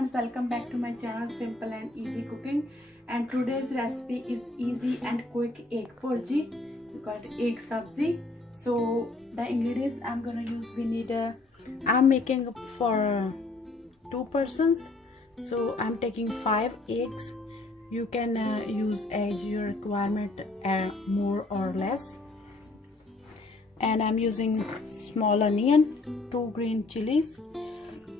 friends, welcome back to my channel Simple and Easy Cooking. And today's recipe is easy and quick egg bhurji. We call it egg sabzi. So the ingredients I'm gonna use, I'm making for 2 persons, so I'm taking 5 eggs. You can use as your requirement, more or less. And I'm using small onion, 2 green chilies.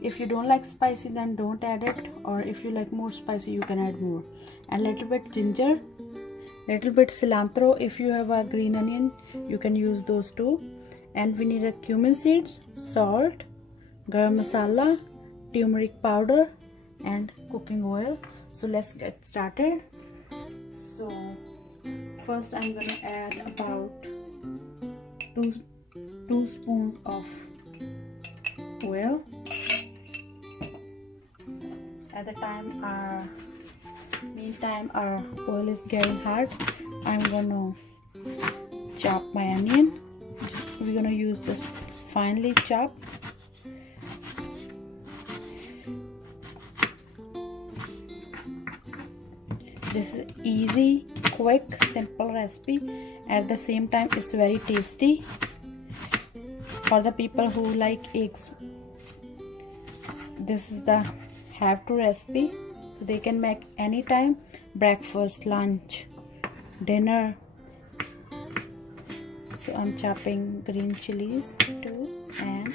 If you don't like spicy, then don't add it, or if you like more spicy, you can add more. And little bit ginger, little bit cilantro. If you have a green onion, you can use those too. And we need a cumin seeds, salt, garam masala, turmeric powder, and cooking oil. So let's get started. So first I'm gonna add about 2 spoons of oil. At the meantime our oil is getting hot, I'm gonna chop my onion. We're gonna use just finely chopped. This is easy, quick, simple recipe. At the same time, it's very tasty for the people who like eggs. This is the have-to recipe, so they can make anytime: breakfast, lunch, dinner. So I'm chopping green chilies too, and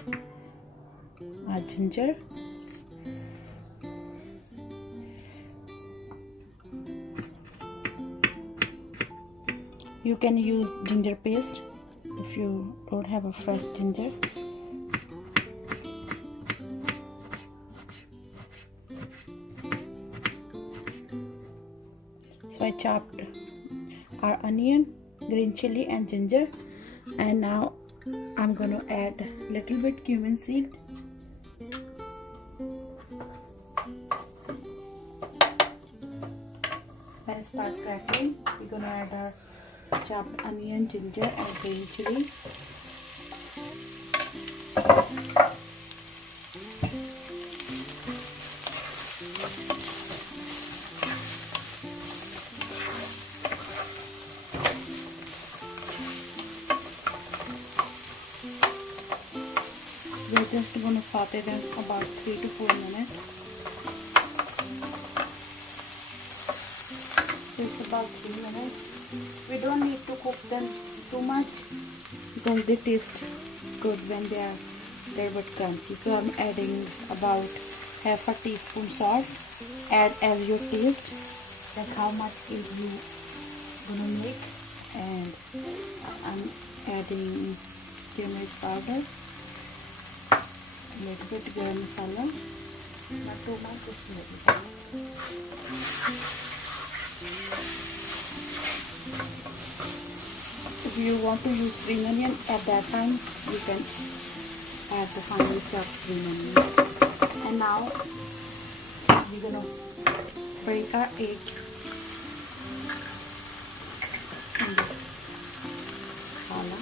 ginger. You can use ginger paste if you don't have a fresh ginger. So I chopped our onion, green chili and ginger, and now I'm going to add little bit cumin seed. When it starts crackling, we're going to add our chopped onion, ginger and green chili. We're just going to saute them about 3 to 4 minutes. So it's about 3 minutes. We don't need to cook them too much because they taste good when they are a little bit crunchy. So I'm adding about half a teaspoon salt. Add as your taste, like how much is you gonna make. And I'm adding turmeric powder, a little bit garam masala, not too much, just a little. If you want to use green onion at that time, you can add the finely chopped green onion. And now we're gonna break our eggs in the masala.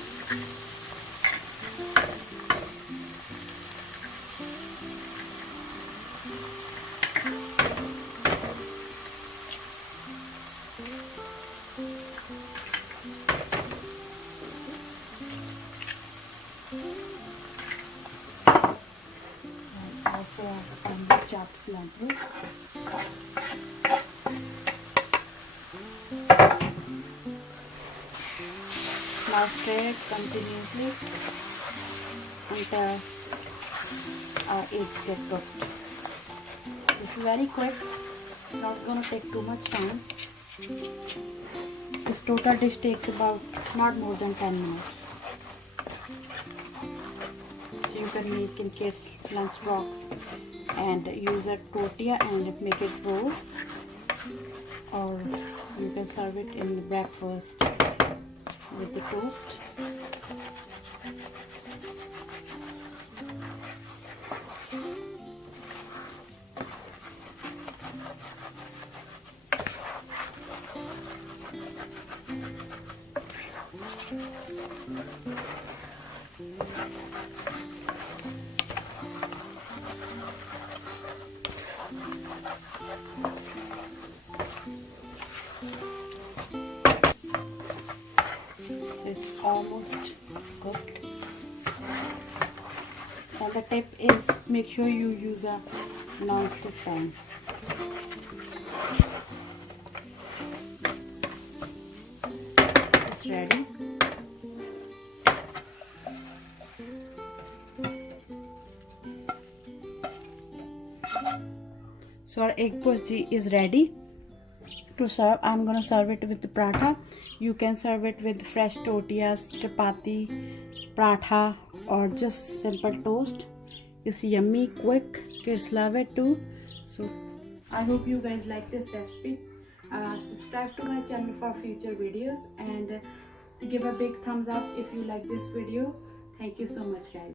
Also add chopped cilantro. Now stir it continuously until our eggs get cooked. This is very quick. It's not going to take too much time. This total dish takes about not more than 10 minutes. So you can make in kids' lunch box and use a tortilla and make it rolls, or you can serve it in the breakfast with the toast. almost cooked. And the tip is make sure you use a non-stick pan. It's ready. So our egg bhurji is ready to serve. I'm gonna serve it with the paratha. You can serve it with fresh tortillas, chapati, paratha, or just simple toast. It's yummy, quick. Kids love it too. So I hope you guys like this recipe. Subscribe to my channel for future videos and give a big thumbs up if you like this video. Thank you so much, guys.